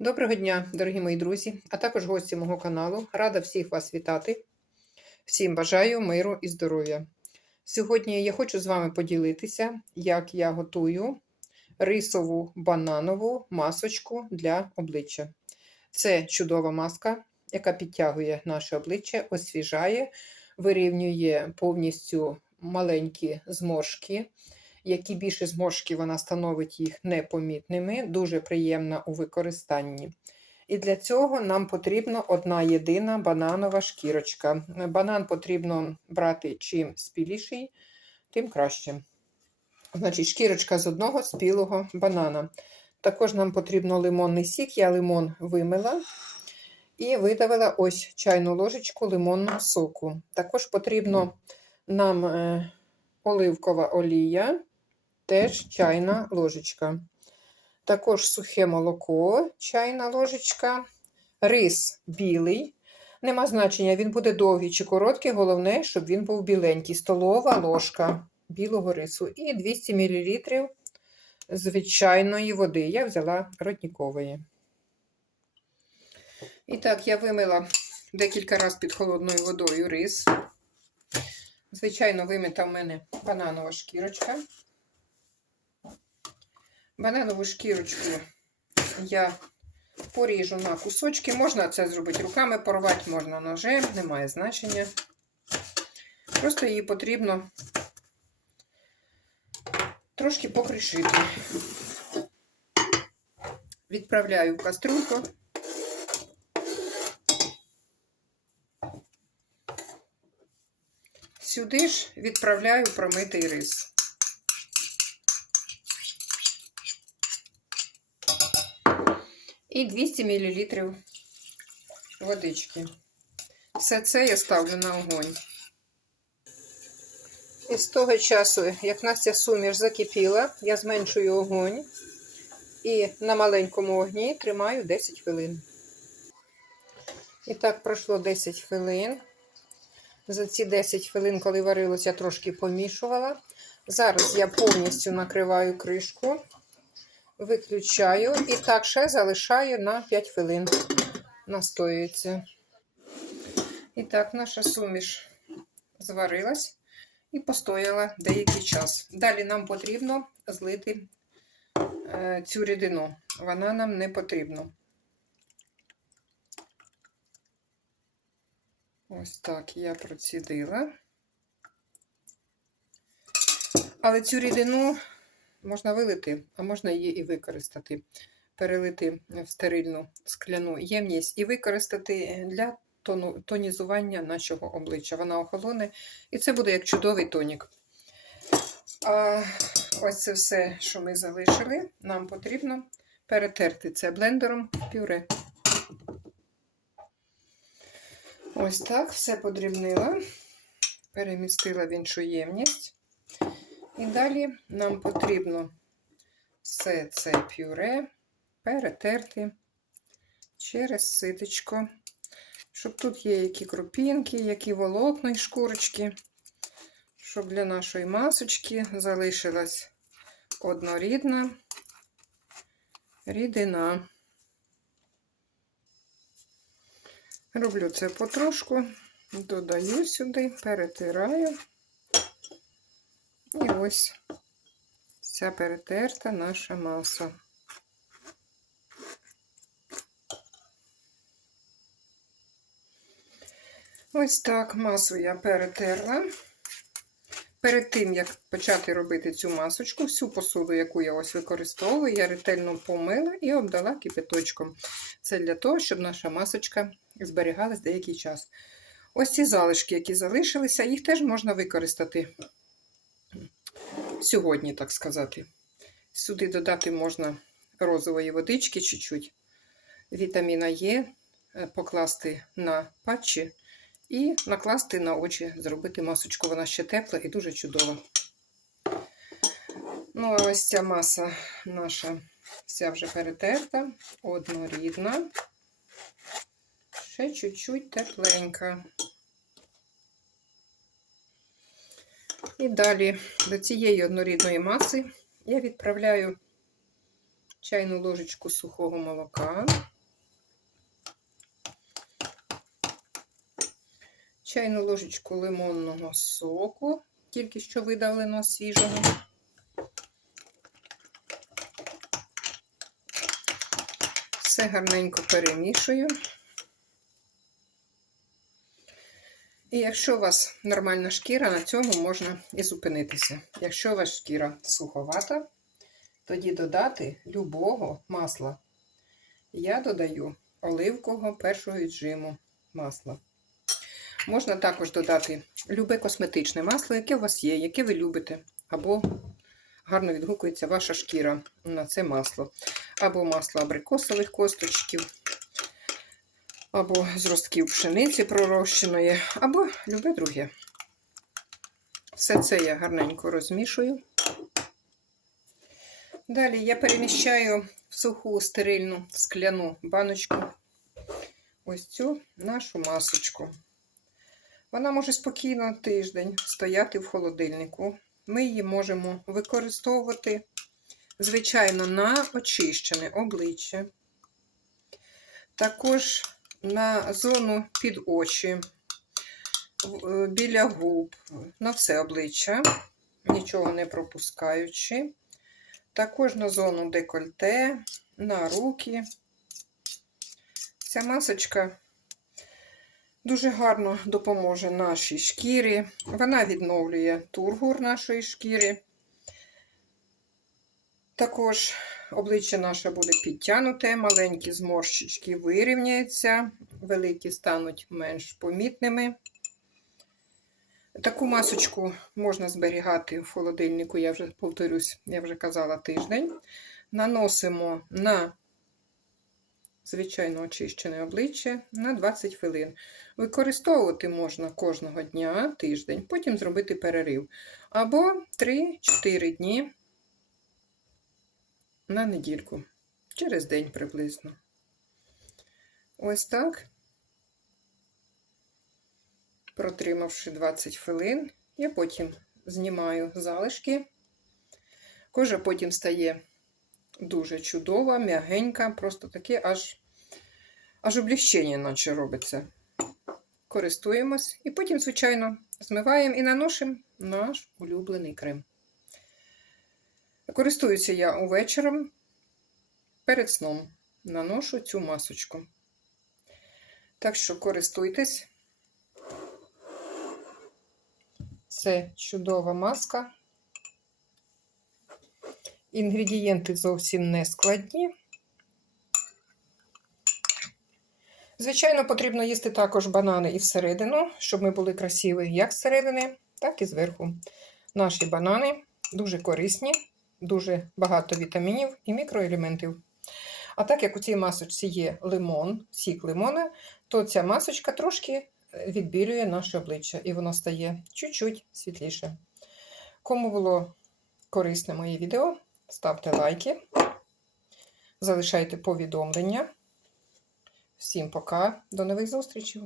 Доброго дня, дорогі мої друзі, а також гості мого каналу. Рада всіх вас вітати. Всім бажаю миру і здоров'я. Сьогодні я хочу з вами поділитися, як я готую рисову бананову масочку для обличчя. Це чудова маска, яка підтягує наше обличчя, освіжає, вирівнює повністю маленькі зморшки які більше зморшки вона становить їх непомітними, дуже приємна у використанні. І для цього нам потрібна одна єдина бананова шкірочка. Банан потрібно брати чим спіліший, тим краще. Значить, шкірочка з одного спілого банана. Також нам потрібно лимонний сік, я лимон вимила і видавила ось чайну ложечку лимонного соку. Також потрібно нам е, оливкова олія, теж чайна ложечка. Також сухе молоко, чайна ложечка, рис білий. Нема значення, він буде довгий чи короткий, головне, щоб він був біленький. Столова ложка білого рису і 200 мл звичайної води. Я взяла роднікової. І так, я вимила декілька разів під холодною водою рис. Звичайно, вимита в мене бананова шкірочка. Бананову шкірочку я поріжу на кусочки. Можна це зробити руками, порвати можна ножем, немає значення. Просто її потрібно трошки покришити. Відправляю в кастрюльку. Сюди ж відправляю промитий рис. І 200 мл водички. Все це я ставлю на огонь. І з того часу, як Настя суміш закипіла, я зменшую огонь і на маленькому огні тримаю 10 хвилин. І так, пройшло 10 хвилин. За ці 10 хвилин, коли варилося, трошки помішувала. Зараз я повністю накриваю кришку, виключаю і так ще залишаю на 5 хвилин. Настоюється. І так, наша суміш зварилась і постояла деякий час. Далі нам потрібно злити е, цю рідину. Вона нам не потрібна. Ось так я процідила. Але цю рідину можна вилити, а можна її і використати, перелити в стерильну скляну ємність і використати для тонізування нашого обличчя. Вона охолоне, і це буде як чудовий тонік. А ось це все, що ми залишили, нам потрібно перетерти це блендером в пюре. Ось так, все подрібнила, перемістила в іншу ємність. І далі нам потрібно все це пюре перетерти через ситочко, щоб тут є які крупінки, які волокна і шкурочки, щоб для нашої масочки залишилась однорідна рідина. Роблю це потрошку, додаю сюди, перетираю. І ось ця перетерта наша маса. Ось так масу я перетерла. Перед тим, як почати робити цю масочку, всю посуду, яку я ось використовую, я ретельно помила і обдала кипяточком. Це для того, щоб наша масочка зберігалась деякий час. Ось ці залишки, які залишилися, їх теж можна використати сьогодні, так сказати. Сюди додати можна розової водички чуть-чуть, вітаміна Е, покласти на патчі і накласти на очі, зробити масочку. Вона ще тепла і дуже чудова. Ну, а ось ця маса наша вся вже перетерта, однорідна, ще чуть-чуть тепленька. І далі до цієї однорідної маси я відправляю чайну ложечку сухого молока, чайну ложечку лимонного соку, тільки що видавлено свіжого. Все гарненько перемішую. І якщо у вас нормальна шкіра, на цьому можна і зупинитися. Якщо у вас шкіра суховата, тоді додати любого масла. Я додаю оливкового першого віджиму масла. Можна також додати любе косметичне масло, яке у вас є, яке ви любите, або гарно відгукується ваша шкіра на це масло. Або масло абрикосових косточків, або з ростків пшениці пророщеної, або любе друге. Все це я гарненько розмішую. Далі я переміщаю в суху стерильну скляну баночку ось цю нашу масочку. Вона може спокійно тиждень стояти в холодильнику. Ми її можемо використовувати, звичайно, на очищене обличчя. Також на зону під очі, е, біля губ, на все обличчя, нічого не пропускаючи. Також на зону декольте, на руки. Ця масочка дуже гарно допоможе нашій шкірі. Вона відновлює тургур нашої шкіри. Також обличчя наше буде підтягнуте, маленькі зморщички вирівняються, великі стануть менш помітними. Таку масочку можна зберігати в холодильнику, я вже повторюсь, я вже казала тиждень. Наносимо на звичайно очищене обличчя на 20 хвилин. Використовувати можна кожного дня тиждень, потім зробити перерив. Або 3-4 дні на недільку, через день приблизно. Ось так. Протримавши 20 хвилин, я потім знімаю залишки. Кожа потім стає дуже чудова, м'ягенька, просто таке аж аж облігчення, наче робиться. Користуємось і потім, звичайно, змиваємо і наносимо наш улюблений крем. Користуюся я увечером перед сном. Наношу цю масочку. Так що користуйтесь. Це чудова маска. Інгредієнти зовсім не складні. Звичайно, потрібно їсти також банани і всередину, щоб ми були красиві як зсередини, так і зверху. Наші банани дуже корисні, дуже багато вітамінів і мікроелементів. А так як у цій масочці є лимон, сік лимона, то ця масочка трошки відбілює наше обличчя, і воно стає чуть-чуть світліше. Кому було корисне моє відео, ставте лайки, залишайте повідомлення. Всім пока, до нових зустрічей!